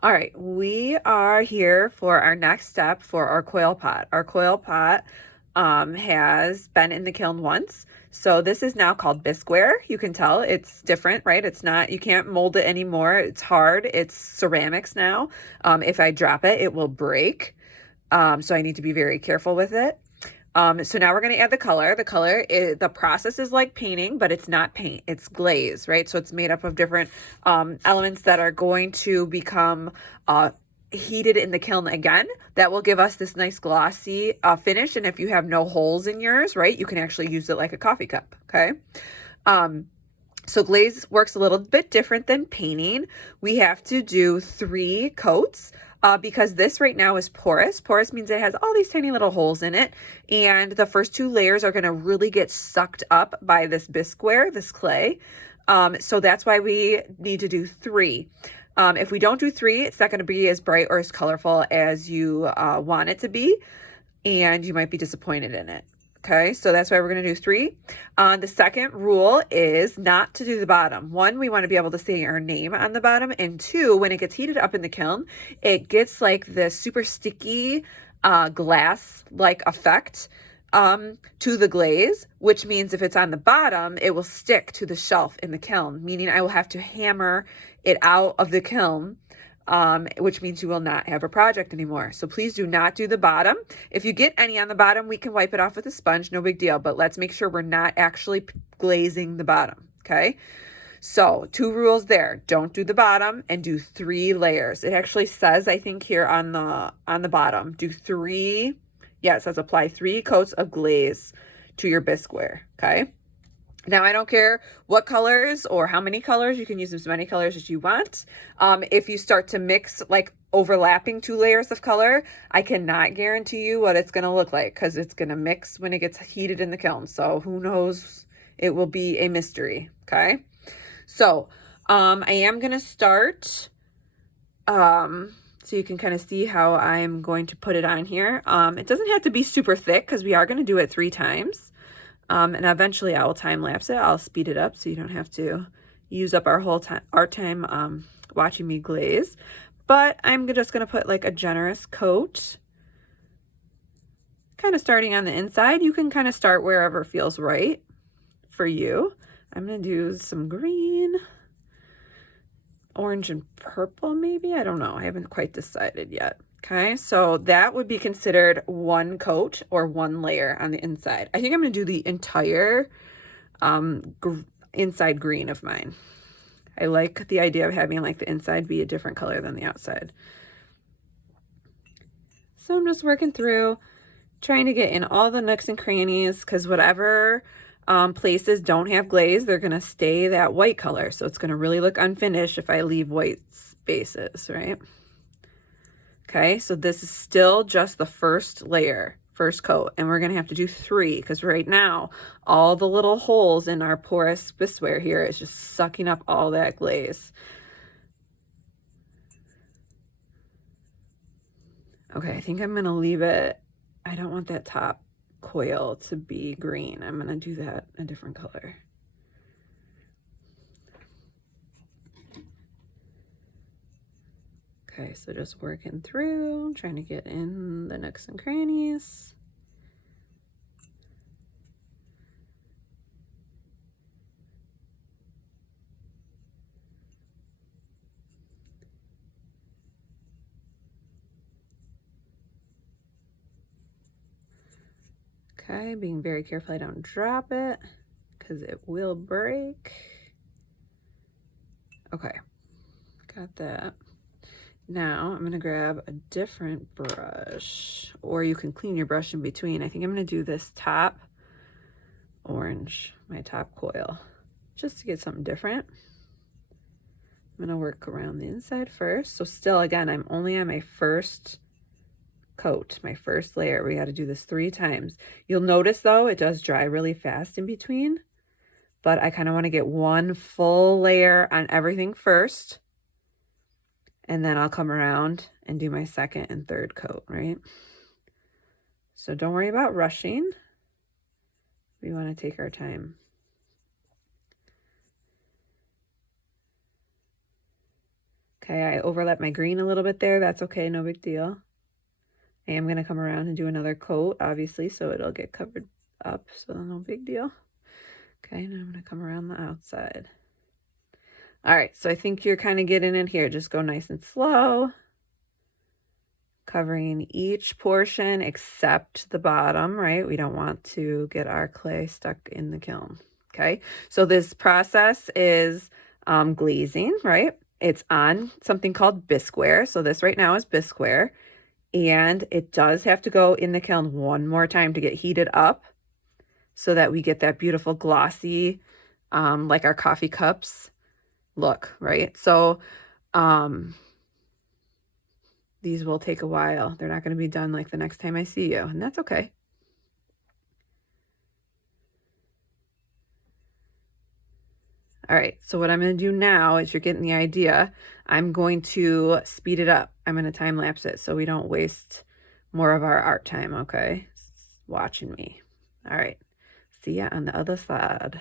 All right, we are here for our next step for our coil pot. Our coil pot has been in the kiln once. So this is now called bisqueware. You can tell it's different, right? It's not, you can't mold it anymore. It's hard. It's ceramics now. If I drop it, it will break. So I need to be very careful with it. So now we're going to add the color. The process is like painting, but it's not paint, it's glaze, right? So it's made up of different elements that are going to become heated in the kiln again. That will give us this nice glossy finish. And if you have no holes in yours, right, you can actually use it like a coffee cup, okay? So glaze works a little bit different than painting. We have to do 3 coats because this right now is porous. Porous means it has all these tiny little holes in it. And the first 2 layers are going to really get sucked up by this bisqueware, this clay. So that's why we need to do 3. If we don't do 3, it's not going to be as bright or as colorful as you want it to be. And you might be disappointed in it. Okay, so that's why we're going to do 3. The second rule is not to do the bottom. 1, we want to be able to say our name on the bottom. And 2, when it gets heated up in the kiln, it gets like this super sticky glass-like effect to the glaze, which means if it's on the bottom, it will stick to the shelf in the kiln, meaning I will have to hammer it out of the kiln. Which means you will not have a project anymore. So please do not do the bottom. If you get any on the bottom, we can wipe it off with a sponge, no big deal, but let's make sure we're not actually glazing the bottom, okay? So 2 rules there. Don't do the bottom and do 3 layers. It actually says, I think here on the bottom, do 3, yeah, it says apply 3 coats of glaze to your bisqueware, okay? Now, I don't care what colors or how many colors, you can use as many colors as you want. If you start to mix like overlapping 2 layers of color, I cannot guarantee you what it's going to look like because it's going to mix when it gets heated in the kiln. So who knows? It will be a mystery. Okay. So I am going to start. So you can kind of see how I'm going to put it on here. It doesn't have to be super thick because we are going to do it 3 times. And eventually I will time lapse it. I'll speed it up so you don't have to use up our time watching me glaze. But I'm just going to put like a generous coat, kind of starting on the inside. You can kind of start wherever feels right for you. I'm going to do some green, orange, and purple maybe. I don't know. I haven't quite decided yet. Okay, so that would be considered 1 coat or 1 layer on the inside. I think I'm going to do the entire inside green of mine. I like the idea of having like the inside be a different color than the outside. So I'm just working through, trying to get in all the nooks and crannies because whatever places don't have glaze, they're going to stay that white color. So it's going to really look unfinished if I leave white spaces, right? Okay, so this is still just the first layer, first coat, and we're going to have to do 3 because right now all the little holes in our porous bisqueware here is just sucking up all that glaze. Okay, I think I'm going to leave it. I don't want that top coil to be green. I'm going to do that a different color. Okay, so just working through, trying to get in the nooks and crannies. Okay, being very careful I don't drop it because it will break. Okay, got that. Now I'm going to grab a different brush, or you can clean your brush in between. I think I'm going to do this top orange, my top coil, just to get something different. I'm going to work around the inside first. So still, again, I'm only on my first coat, my first layer. We got to do this 3 times. You'll notice though, it does dry really fast in between, but I kind of want to get 1 full layer on everything first. And then I'll come around and do my second and third coat, right? So don't worry about rushing. We want to take our time. Okay, I overlapped my green a little bit there. That's okay, no big deal. I am going to come around and do another coat, obviously, so it'll get covered up, so no big deal. Okay, now I'm going to come around the outside. All right, so I think you're kind of getting in here. Just go nice and slow, covering each portion except the bottom, right? We don't want to get our clay stuck in the kiln, okay? So this process is glazing, right? It's on something called bisqueware. So this right now is bisqueware. And it does have to go in the kiln one more time to get heated up so that we get that beautiful glossy, like our coffee cups look, right? So these will take a while. They're not going to be done like the next time I see you, and that's okay. All right, so what I'm going to do now is you're getting the idea. I'm going to speed it up. I'm going to time lapse it so we don't waste more of our art time, okay? Watching me. All right, see ya on the other side.